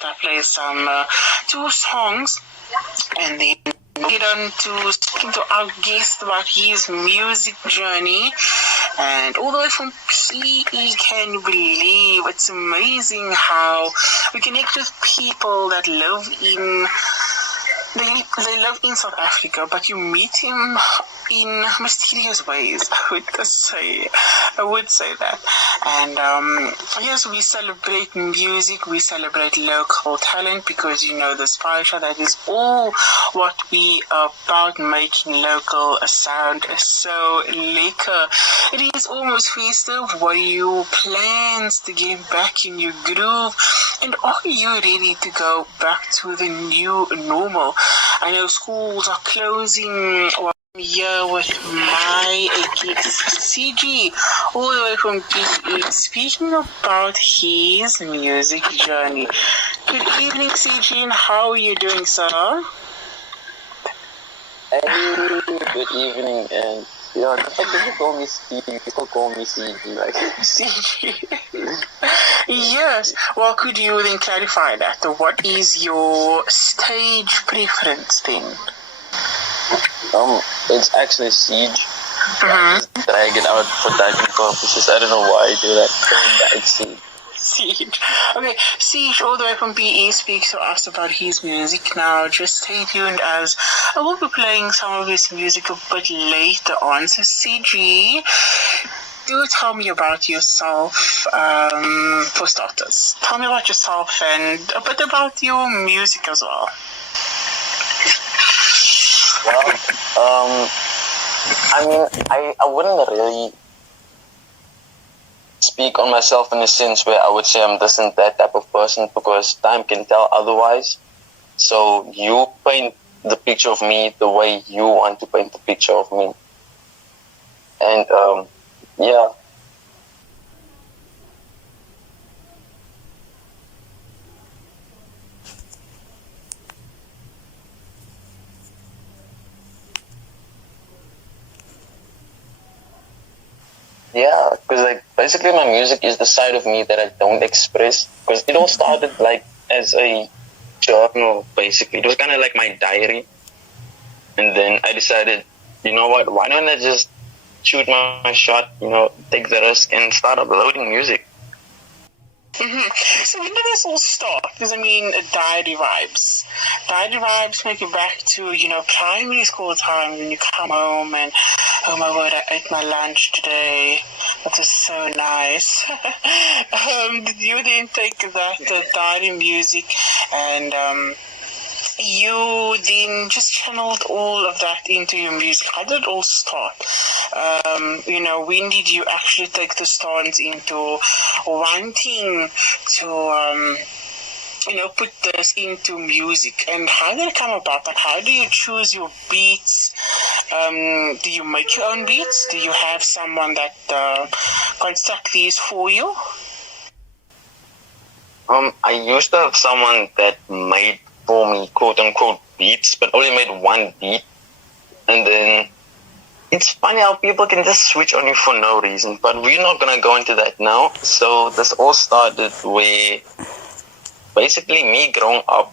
I play some two songs, and then get on to speaking to our guest about his music journey. And all the way from PE, can you believe? It's amazing how we connect with people that live in they live in South Africa, but you meet him in mysterious ways. I would say that. And yes, we celebrate music, we celebrate local talent, because this Paisha, that is all what we are about, making local sound so lekker. It is almost festive. What are your plans to get back in your groove? And are you ready to go back to the new normal? I know schools are closing. Here with my guest, SiegeXye, all the way from PE, speaking about his music journey. Good evening, SiegeXye, and how are you doing, sir? Hey, good evening, and the fact that you call me Steve, you still call me SiegeXye, like SiegeXye. Yes. Well, could you then clarify that? What is your stage preference then? It's actually Siege. I just drag it out for typing purposes. I don't know why I do that. It's Siege. Siege. Okay, Siege, all the way from PE, speaks to us about his music. Now, just stay tuned, as I will be playing some of his music a bit later on. So, SiegeXye, do tell me about yourself, for starters. Tell me about yourself and a bit about your music as well. Well, I mean, I wouldn't really speak on myself in a sense where I would say I'm this and that type of person, because time can tell otherwise. So you paint the picture of me the way you want to paint the picture of me. And, yeah. Yeah, because basically my music is the side of me that I don't express, because it all started as a journal, basically. It was kind of like my diary, and then I decided, you know what, why don't I just shoot my shot, take the risk and start uploading music. So when did this all start? Because diary vibes. Diary vibes make you back to, primary school times when you come home and, oh my word, I ate my lunch today. That was so nice. Did you then take that diary music and you then just channeled all of that into your music? How did it all start? When did you actually take the stance into wanting to, put this into music? And how did it come about? How do you choose your beats? Do you make your own beats? Do you have someone that construct these for you? I used to have someone that made for me, quote unquote, beats, but only made one beat. And then it's funny how people can just switch on you for no reason, but we're not gonna go into that now. So this all started with basically me growing up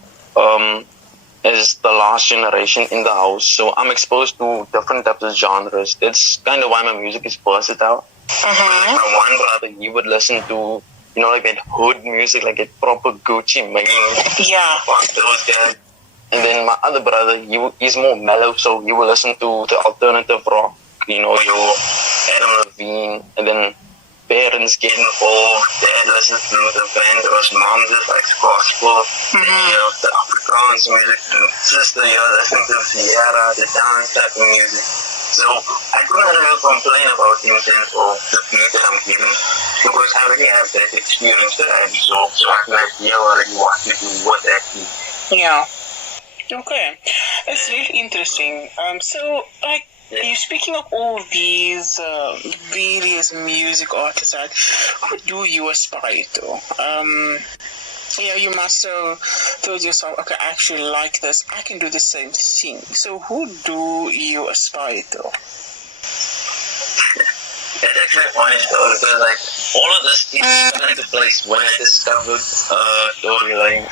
as the last generation in the house. So I'm exposed to different types of genres. That's kind of why my music is versatile. My one brother, he would listen to that hood music, that proper Gucci Mane. Yeah. Those guys. And then my other brother, he's more mellow, so he will listen to the alternative rock, your Adam Levine, and then parents get involved, dad listens to the Vandross, mom just likes gospel, then the Afrikaans music, and sister, listening to Sierra, the dance type of music. So I couldn't really complain about the intent of the beat that I'm giving, because I already have that experience that I absorbed, so I have an idea already what to do, what that is. Yeah. Okay. That's really interesting. You're speaking of all these various music artists, who do you aspire to? You must have told yourself, okay, I actually like this, I can do the same thing. So who do you aspire to? That's actually a funny story because like all of this is coming into place when I discovered storyline.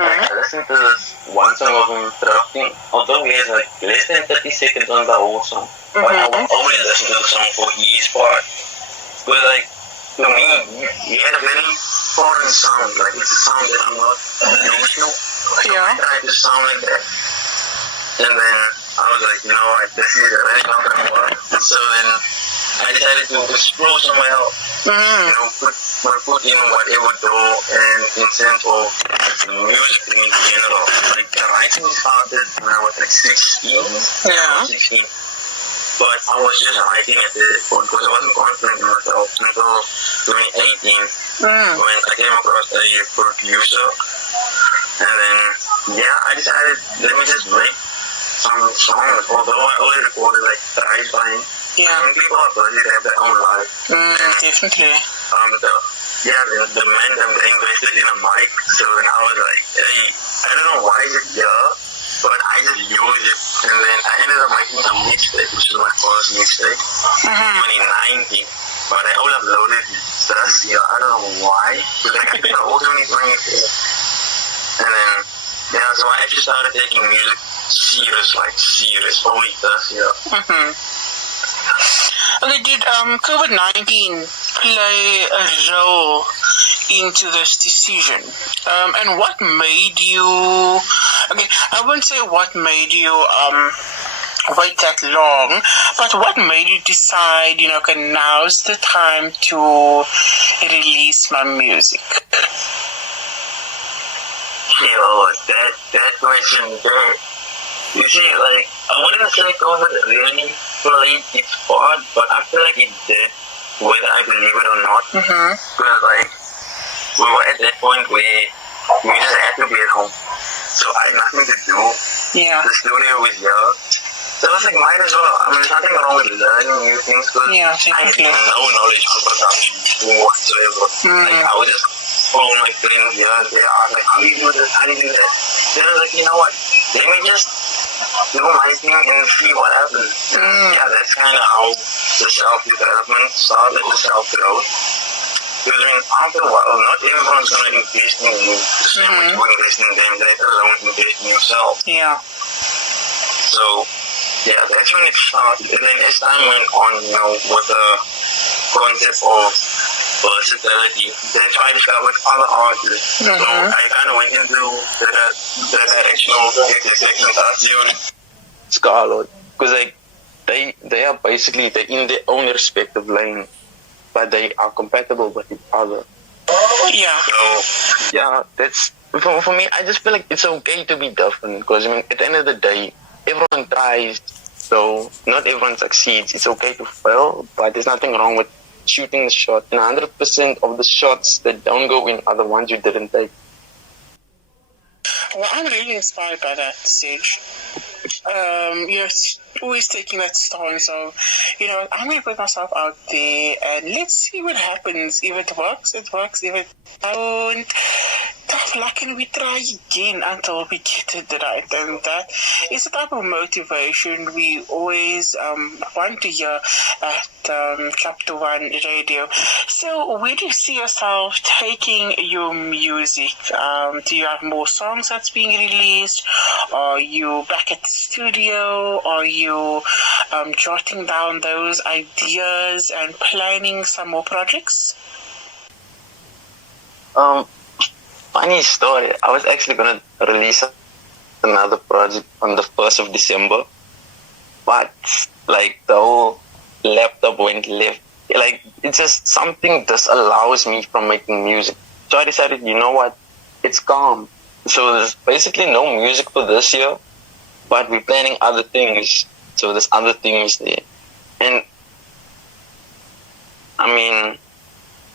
I listened to this one song of him interrupting, although he has like less than 30 seconds on the whole song. But I will only listen to the song for his part. Because like to me, he had a very foreign sound. Like it's a sound that I'm not used to. So I tried to sound like that. And then I was like, you know what, this is really not gonna work. So then I decided to explore somewhere else. You know, put in whatever do and in sense of music in general. Like writing started when I was like 16. 16. But I was just writing at this point because I wasn't confident in myself until 2018 when I came across a producer. And then, I decided, let me just make some songs. Although I already recorded like thrice by him. Some people are busy, they have their own life. Definitely. The man that they invested in a mic. So then I was like, hey, I don't know why is it here, but I just use it. And then I ended up making a mixtape, which is my first mixtape, 2019. But I all uploaded this year. I don't know why. But like I did the whole 2020. And then, so I actually started taking music serious, only this year. Okay, did COVID-19 play a role into this decision? And what made you, I wouldn't say what made you wait that long, but what made you decide, okay, now's the time to release my music? That question there. You see, like, I wouldn't say COVID really played its part, but I feel like it did, whether I believe it or not. Because, like, we were at that point where we just had to be at home. So I had nothing to do. The studio was here. So I was like, might as well. I mean, there's nothing wrong with learning new things because I had no knowledge on production whatsoever. Like, I was just following my friends here and there. I was like, how do you do this? How do you do that? Then I was like, you know what? Let me just do my thing and see what happens. That's kind of how the self-development started, the self-growth. Because after a while, not everyone's going to invest in you the same way you invest in them, let alone invest in yourself. So, that's when it started. And then as time went on, with the concept of versatility, then I discovered other artists. So I kind of went into the direction of Cassiem, Scarlet, because they are basically they're in their own respective lane, but they are compatible with each other. So that's for me. I just feel like it's okay to be different because at the end of the day, everyone tries, so not everyone succeeds. It's okay to fail, but there's nothing wrong with shooting the shot. And 100% of the shots that don't go in are the ones you didn't take. Well, I'm really inspired by that, Siege. Always taking that stance of, I'm going to put myself out there and let's see what happens. If it works, it works. If it don't, tough luck and we try again until we get it right. And that is the type of motivation we always want to hear at Chapter 1 Radio. So where do you see yourself taking your music? Do you have more songs that's being released? Are you back at the studio? Are you jotting down those ideas and planning some more projects? Funny story. I was actually going to release another project on the 1st of December. But, like, the whole laptop went left. Like, it's just something disallows me from making music. So I decided, you know what? It's calm. So there's basically no music for this year, but we're planning other things. So there's other things there. And, I mean,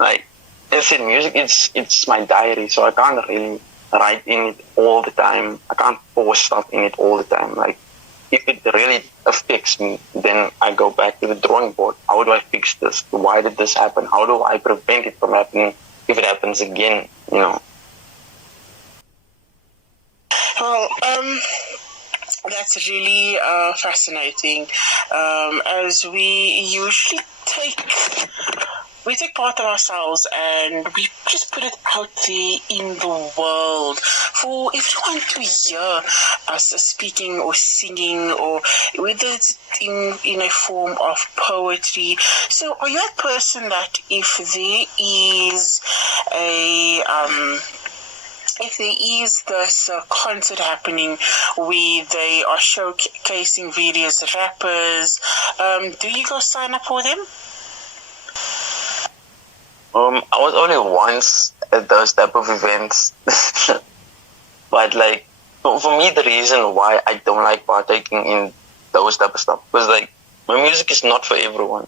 like, I said, music, it's my diary, so I can't really write in it all the time. I can't post stuff in it all the time. Like, if it really affects me, then I go back to the drawing board. How do I fix this? Why did this happen? How do I prevent it from happening if it happens again, Well, that's really fascinating. As we usually take part of ourselves and we just put it out there in the world for everyone to hear us speaking or singing, or whether it's in a form of poetry. So are you a person that if there is this concert happening where they are showcasing various rappers, do you go sign up for them? I was only once at those type of events, but like for me, the reason why I don't like partaking in those type of stuff was like my music is not for everyone.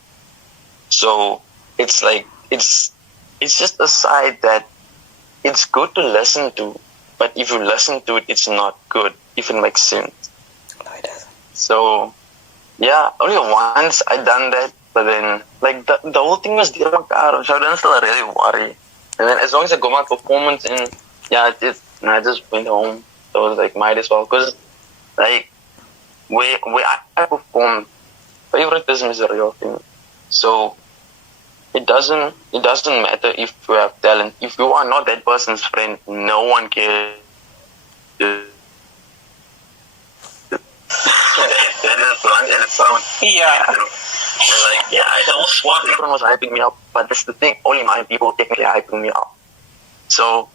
So it's like it's just a side that it's good to listen to, but if you listen to it, it's not good, if it makes sense. No, it doesn't. So yeah, only once I done that. But then, like, the whole thing was dear car, so I didn't still really worry. And then as long as I got my performance in, yeah, I just went home. So I was like, might as well. Because, like, where I perform, favoritism is a real thing. So it doesn't matter if you have talent. If you are not that person's friend, no one cares. Yeah. And like, yeah, the whole squad, everyone was hyping me up, but that's the thing, only my people technically hyping me up. So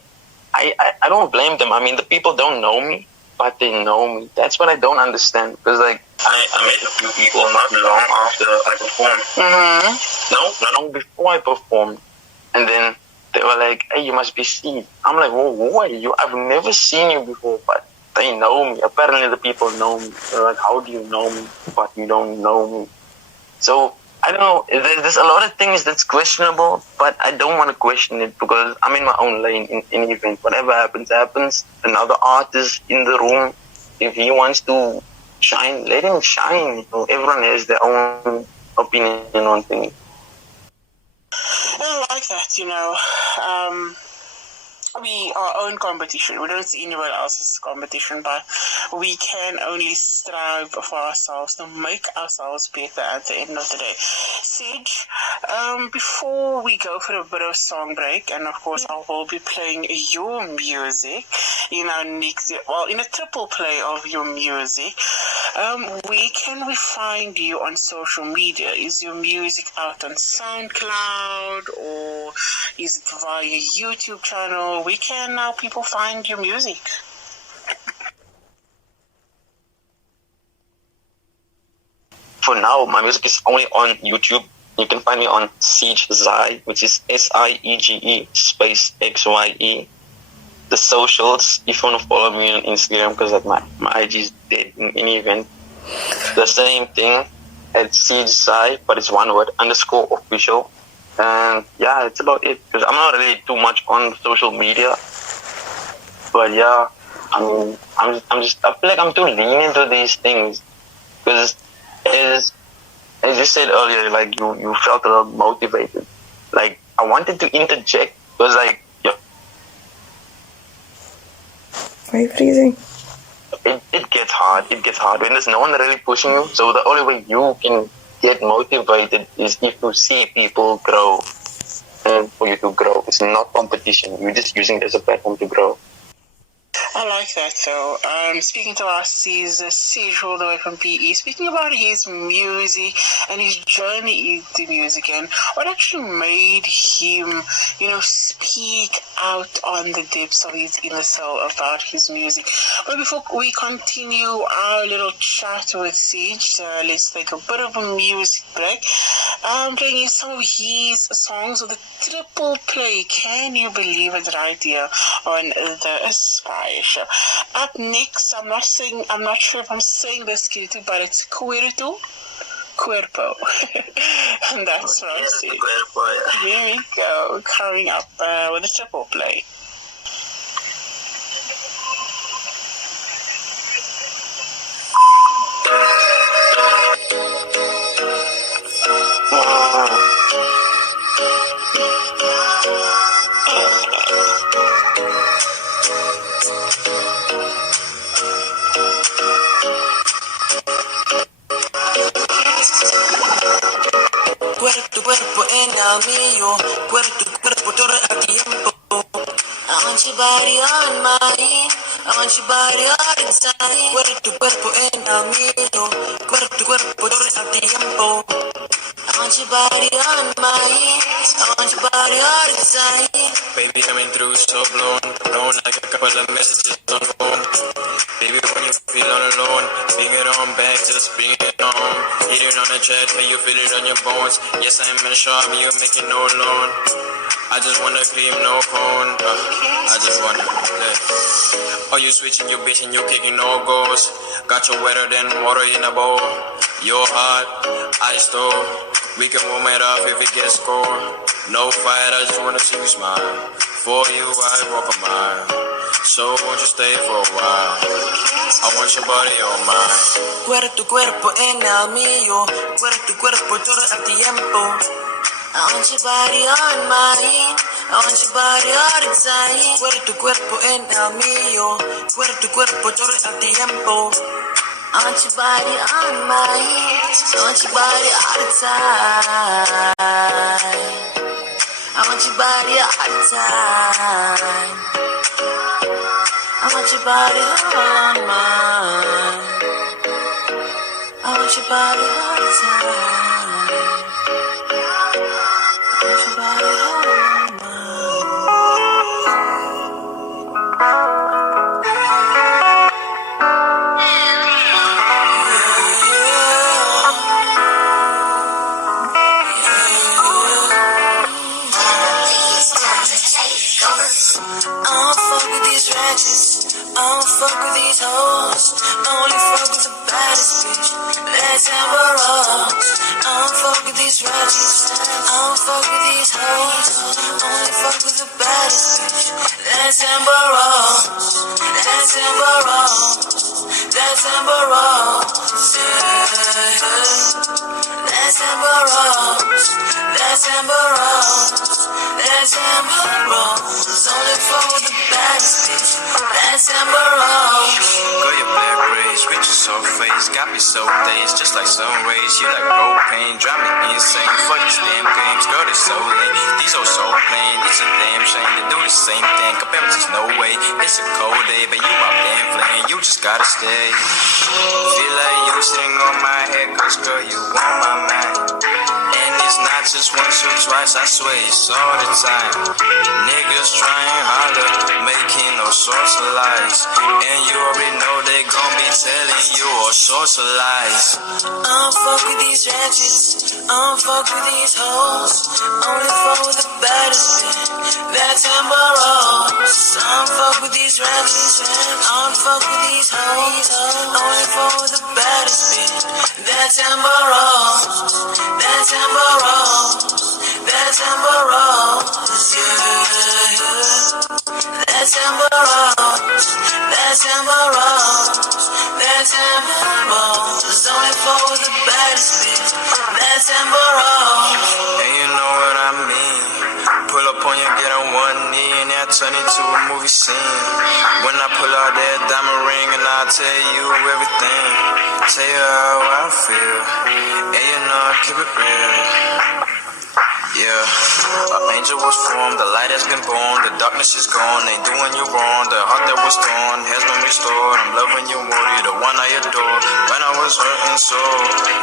I don't blame them. I mean, the people don't know me, but they know me. That's what I don't understand. Because like, I met a few people not long after I performed. Mm-hmm. No, not long before I performed. And then they were like, hey, you must be Steve. I'm like, whoa, who are you? I've never seen you before, but they know me. Apparently the people know me. They're like, how do you know me, but you don't know me? So, I don't know, there's a lot of things that's questionable, but I don't want to question it because I'm in my own lane in any event. Whatever happens, happens. Another artist in the room, if he wants to shine, let him shine. You know, everyone has their own opinion on things. I like that, you know. We our own competition. We don't see anyone else's competition, but we can only strive for ourselves to make ourselves better at the end of the day. Siege, before we go for a bit of song break, and of course I will be playing your music in our next, well, in a triple play of your music. Where can we find you on social media? Is your music out on SoundCloud or is it via YouTube channel? Where can now people find your music? For now, my music is only on YouTube. You can find me on SiegeXye, which is SIEGE space XYE. The socials, if you want to follow me on Instagram, because like my IG is dead in any event. The same thing at SiegeXye, but it's one word, _official. And yeah, it's about it. Because I'm not really too much on social media. But yeah, I feel like I'm too lenient to these things. Because as you said earlier, like you felt a little motivated. Like I wanted to interject because like Are you freezing? It gets hard. It gets hard when there's no one really pushing you. So the only way you can get motivated is if you see people grow, and for you to grow, it's not competition. You're just using it as a platform to grow. I like that. So, speaking to us is Siege all the way from PE, speaking about his music and his journey into music and what actually made him, speak out on the depths of his inner soul about his music. But before we continue our little chat with Siege, let's take a bit of a music break. Playing some of his songs with a triple play. Can you believe it, right here on the Aspire Show? Up next, I'm not sure if I'm saying this correctly, but it's Cuerpo. And that's from Siege. Here we go, coming up with a triple play. Cuerpo. I want your body all the time. Cuerpo tu cuerpo en el mío. Cuerpo tu cuerpo todo el tiempo. I want your body on mine. I want your body all the time. Baby, coming through so blown like a couple of messages on phone. Baby, when you feel all alone, bring it on back, just bring it on. Hit it on the chat, may you feel it on your bones. Yes, I'm in the shop, you making no loan. I just wanna cream, no cone. I just wanna play. Oh, you switching your bitch and you kicking no goals. Got you wetter than water in a bowl. You're hot, I stole. We can warm it up if it gets cold. No fight, I just wanna see you smile. For you, I walk a mile. So won't you stay for a while? I want your body on mine. Cuerpo tu cuerpo en el mío. Cuerpo tu cuerpo todo el tiempo. I want your body on mine. I want your body all the time. Cuerpo tu cuerpo en el mío. Cuerpo tu cuerpo todo el tiempo. I want your body on mine. I want your body all the time. I want your body all the time. I want your body all on mine. I want your body all the time. I want your body all on I don't fuck with these ratchets, I don't fuck with these hoes. I only fuck with the baddest bitch, let's have a rose. I don't fuck with these ratchets, I don't fuck with these hoes. I only fuck with the baddest bitch, let's have a rose. Let's have a rose, let's have a rose, yeah. Let's have a rose, let's have a rose, let's have a rose. Only fuck with the baddest bitch, let's have a rose. Girl, your black braids, with your soft face, got me so dazed, just like sun rays. You like propane, drive me insane. Fuck these damn games, girl, they so lame. These are so plain, it's a damn shame to do the same thing. Compare there's no way, it's a cold day, but you my damn flame, you just gotta stay. Feel like you sitting on my head, cause girl, you on my mind. And it's not just once or twice, I swear it's all the time. Niggas trying harder, making all sorts of lies. And you already know they gon' be telling you all sorts of lies. I don't fuck with these ratchets, I don't fuck with these hoes. Only fuck with the baddest bitch, that's Amber Rose. I don't fuck with these ratchets, I don't fuck with these hoes. Only fuck with the baddest bitch, that's Amber Rose. That's Amber Rose, that's Amber Rose, yeah. That's Amber Rose, that's Amber Rose, that's Amber Rose. Only for the baddest bitch, that's Amber Rose. And you know what I mean. Pull up on you, get on one knee, and I turn into a movie scene. When I pull out that diamond ring, and I'll tell you everything. Tell you how I feel, and you know I keep it real. Yeah, an angel was formed, the light has been born, the darkness is gone, ain't doing you wrong, the heart that was torn has been restored, I'm loving you more, you're the one I adore, when I was hurting so,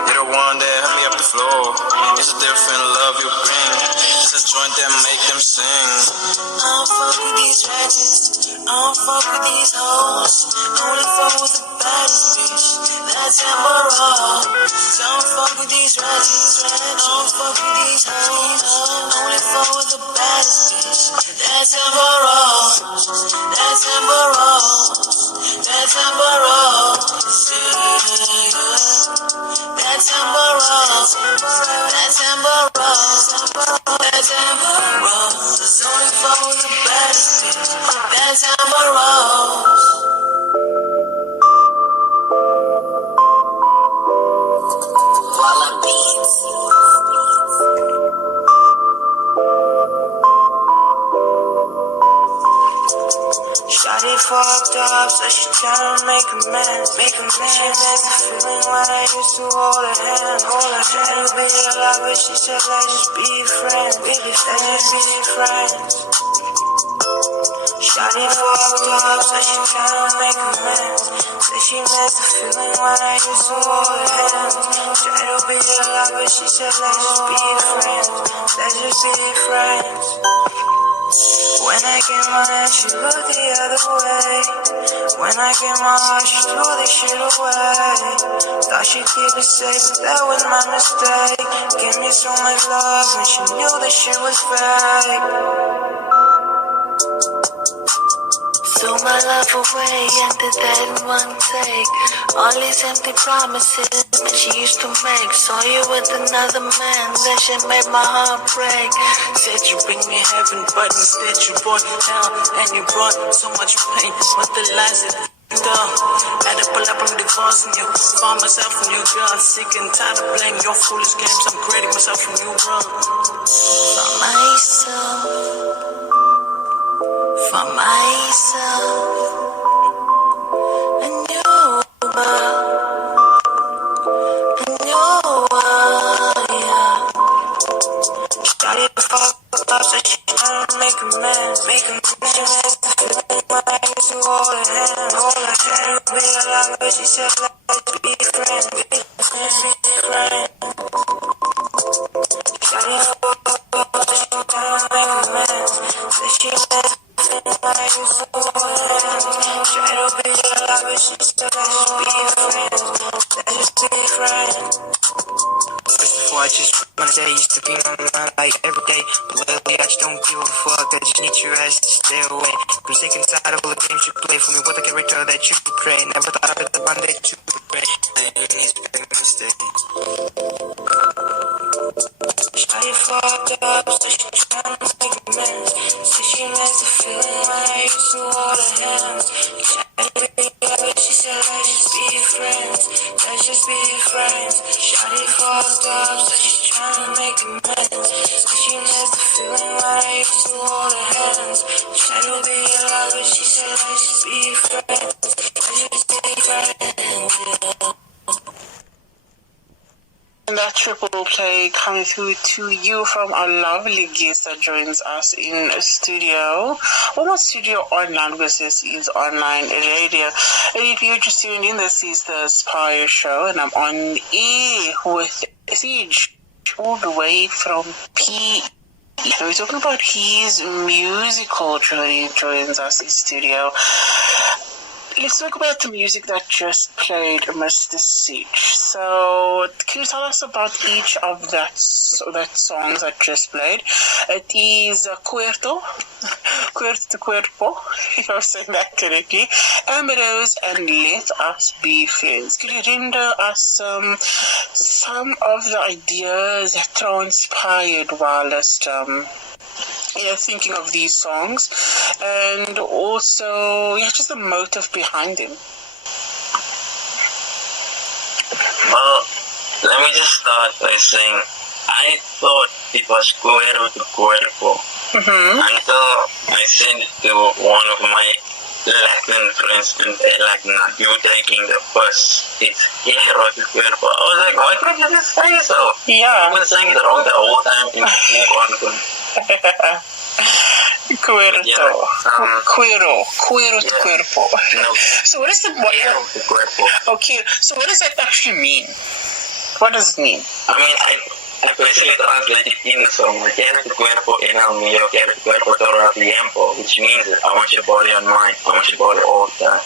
you're the one that helped me up the floor, it's a different love you bring, it's a joint that make them sing. I don't fuck with these ratchets, I don't fuck with these hoes, I only fuck with the baddest bitch, that's Amber Rose. I don't fuck with these ratchets, I don't fuck with these hoes. Only fuck with the baddest bitch, that's Amber Rose, that's Amber Rose, that's Amber Rose, yeah. That's Amber Rose, that's Amber Rose, that's Amber Rose. Only fuck with the baddest bitch, that's Amber Rose. Shawty fucked up, so she tryna make amends. She made me feeling when I used to hold her hand. Tried to be a lot, but she said let's just be friends. Let's just be friends. Shawty fucked up, so she tryna make amends. Say she missed the feeling when I used to hold her hands. Try to be a lot, but she said let's just be friends. Let's just be friends. When I get my hand, she looked the other way. When I get my heart, she threw the shit away. Thought she'd keep it safe, but that was my mistake. Gave me so much love when she knew that shit was fake. Threw my love away, ended that in one take. All these empty promises that she used to make. Saw you with another man, that shit made my heart break. Said you bring me heaven, but instead you brought hell. And you brought so much pain with the lies that dumb. Had to pull up, I'm divorcing you. Found myself a new girl, sick and tired of playing your foolish games. I'm creating myself a new world. For myself, for myself, a new world, a new world, yeah. Shawty fucked up, so she tryna make amends. She missed the feeling when I used to hold her hand. Tryna be alive, but she said let's be friends. Let's be friends. Shawty fucked up, so she tryna make amends. Say she missed the feeling when I used to hold her hand. Try to be alive, but she said let's just be friends. Let's just be friends. First before I just wanna say, used to be on my mind like every day. But lately I just don't give a fuck, I just need your ass to stay away. I'm sick and tired of all the games you play for me, what the character that you portray. Never thought of it the one that you portray. I ain't need to make a mistake. Shawty fucked up, so she tryna make amends. Say she missed the feeling when I used to hold her hands. Shawty be but she said let's just be friends. Let's just be friends. Shawty fucked up, so she's tryna make amends. Say she missed the feeling when I used to hold her hands. Try to be alive, but she said let's just be friends. Let's just be friends, yeah. And that triple play coming through to you from our lovely guest that joins us in studio. Well, not studio, online, because this is online radio. And if you're just tuned in, this is the Spire Show, and I'm on air with Siege all the way from PE. And we're talking about his musical journey. Joins us in studio. Let's talk about the music that just played, Mr. Siege. So, can you tell us about each of that songs that just played? It is Cuerto to Cuerpo, if I'm saying that correctly, Ambrose, and Let Us Be Friends. Could you render us some of the ideas that transpired whilst thinking of these songs, and also just the motive behind them? Well, let me just start by saying I thought it was Cuero to Cuerpo until I sent it to one of my Latin friends, and they're like, nah, you taking the bus. It's Cuero to Cuerpo. I was like, why can't you just say so? Yeah. I've been saying it wrong the whole time in Cuerpo. Cuero to Cuerpo. No. So what is the Cuero to Cuerpo. Okay, so what does that actually mean? What does it mean? I mean, I basically translated in the song, quiero tu cuerpo en el mío, quiero tu cuerpo todo el tiempo, which means that I want your body on mine, I want your body all the time.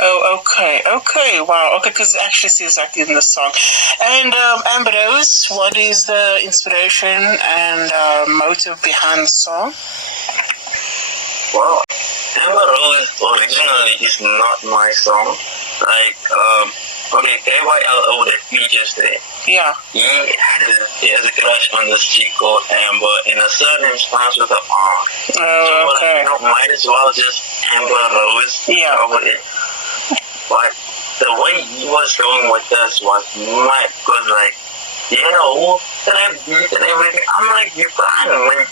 Oh, okay, wow, okay, because it actually says that in the song. And Ambrose, what is the inspiration and motive behind the song? Well, Ambrose originally is not my song. Like, KYLO that features there. Yeah. He has a crush on this chick called Amber in a certain instance with a R. Oh, okay. So, might as well just Amber Rose over it. But the way he was going with this was mad, because trap beat and everything. I'm like, you can't make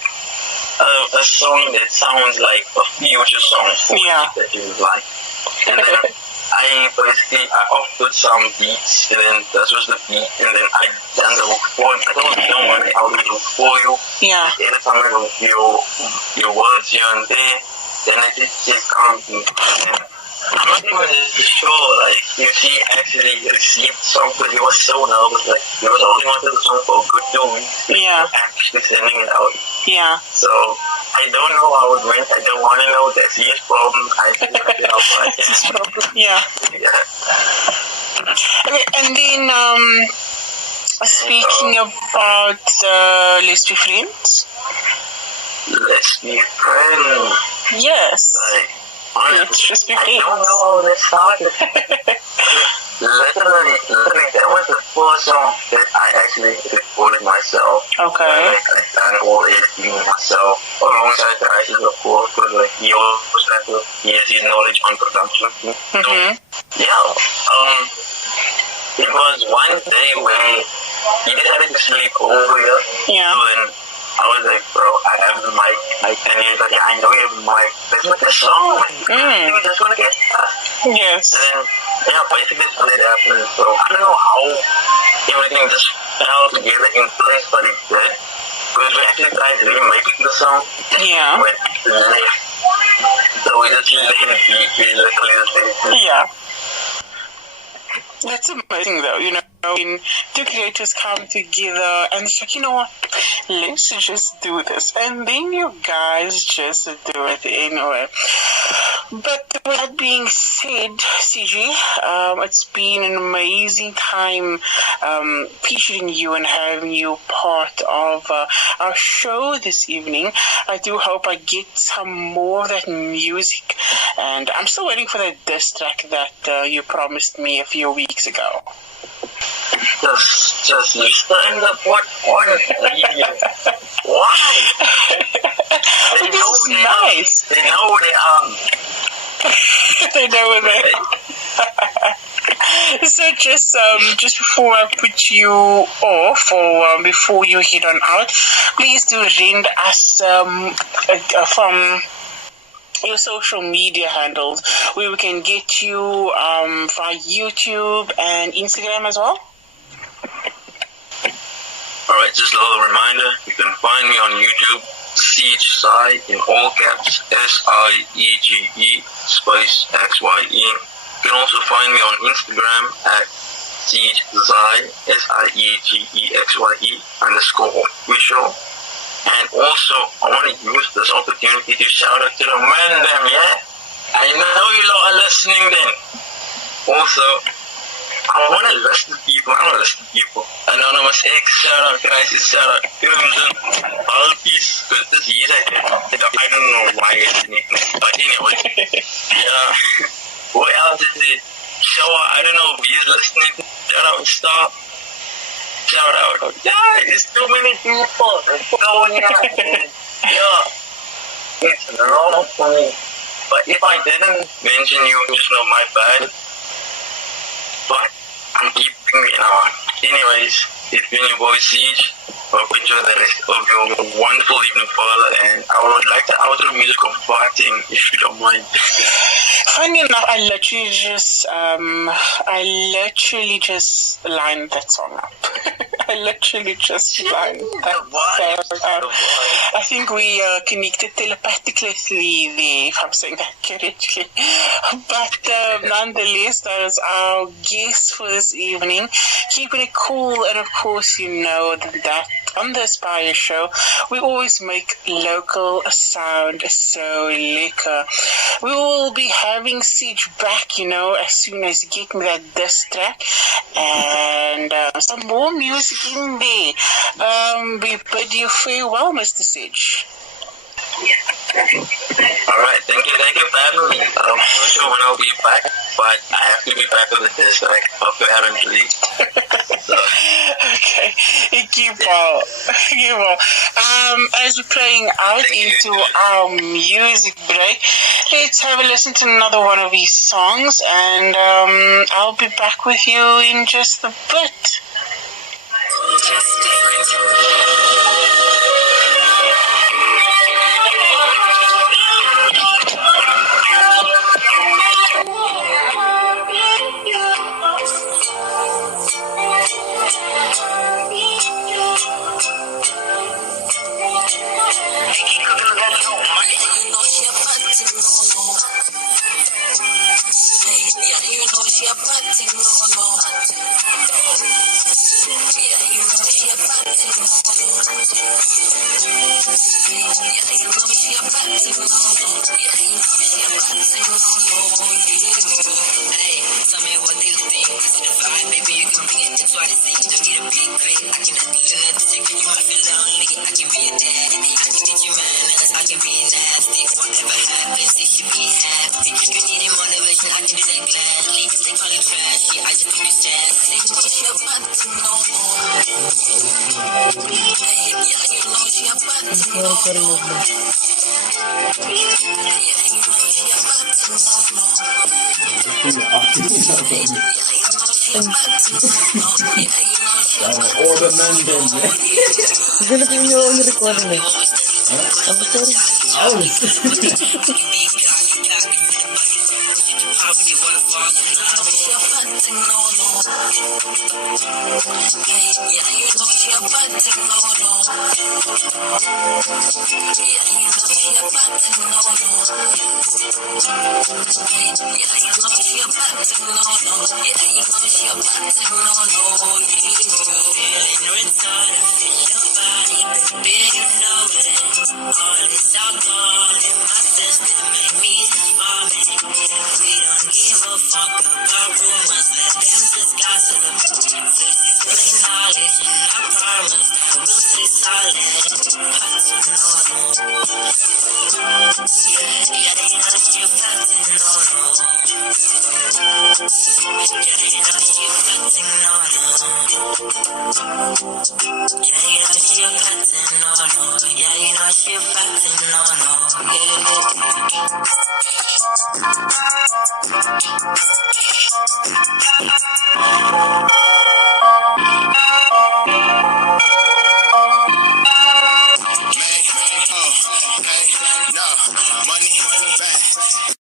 a song that sounds like a future song for you that you would like. And then I output some beats, and then this was the beat, and then I done the hook for it. I don't want to output the hook for you. Yeah. Edit some of your words here and there. then I just calmed me. And I'm not even sure, like, if he actually received the song, but he was so nervous, like, he was holding onto the song for a good 2 weeks. Yeah. Actually sending it out. Yeah. So, I don't know how it went. I don't want to know. That's his problem. I just pick it up what I can. Yeah. Yeah. Okay, and then, speaking about Let's Be Friends. Let's be friends. Yes. Like, honestly, Let's just be I friends. don't know how this started. literally, that was the first song that I actually recorded myself. Okay. Like, I done all the editing myself, alongside the ISIS, of course, because like, he has his knowledge on production. Mm-hmm. So, yeah, it was one day when he decided to sleep over here. Yeah. So then I was like, bro, I have the mic. And he was like, yeah, I know you have the mic. Let's make a song. We just want to get started. Yes. And then, yeah, basically that's what it happened. So I don't know how everything just fell together in place, but it did. Because we actually tried remaking the song. Yeah. But it left. So we just let it be. We literally just let it be. Yeah. That's amazing though, you know, when two creators come together and it's like, you know what, let's just do this. And then you guys just do it anyway. But with that being said, CG, it's been an amazing time featuring you and having you part of our show this evening. I do hope I get some more of that music. And I'm still waiting for that diss track that you promised me a few weeks ago. Just you stand up what why? They This is nice. They know where they are. They know where they are. So just before I put you off, or before you head on out, please do rend us from your social media handles where we can get you via YouTube and Instagram as well. Alright, just a little reminder, you can find me on YouTube, SiegeXye, in all caps, SIEGE, space XYE. You can also find me on Instagram at SiegeXye, SIEGEXYE _official. And also, I want to use this opportunity to shout out to the man them, yeah? I know you lot are listening then. Also, I want to list the people. Anonymous X, shout out. Crisis, shout out. Crimson, all peace. Because this year, I don't know why it's nickname. But anyway, yeah. What else is it? Shower, I don't know if he's listening. Shout out, Star. Shout out. Yeah, it's too many people. It's going on. Yeah. It's wrong for me. But if I didn't mention you, just know my bad. But I'm keeping it on. Anyways, it's been your boy Siege. Hope you enjoy the rest of your wonderful evening, further. And I would like the outro music of Fighting, if you don't mind. Funny enough, I literally just lined that song up. I literally just lined that song up. I think we connected telepathically there, if I'm saying that correctly. But nonetheless, that was our guest for this evening. Keeping it cool, and of course, you know that on the Aspire show, we always make local sound so liquor. We will be having Siege back, you know, as soon as you get me that diss track and some more music in there. We bid you farewell, Mr. Siege. Alright, thank you for having me. I'm not sure when I'll be back, but I have to be back with the diss track, apparently. Okay, keep on. As we're playing out into our music break, let's have a listen to another one of these songs, and I'll be back with you in just a bit. she a bad thing, no, no. Yeah, you know she a bad thing, no, no. Yeah, you know she a bad thing, no, no. Yeah, you know she a bad thing, no, no. Hey, tell me what do you think? See the vibe, baby, you can bring it. It's what I see. Don't need a big click. I can handle another chick. You might feel lonely. I can be a daddy. I can teach you manners. I can be nasty. Whatever happens, it should be happy. You need motivation. I can do that gladly. They call it trashy. I just think it's sassy. She a bad thing, no, no. Hey, yeah, you know she a bad thing, no, no. Yeah, you know she a bad thing, no, no. Order man then. Zullen we nu ook recorden? Of sorry? Alles.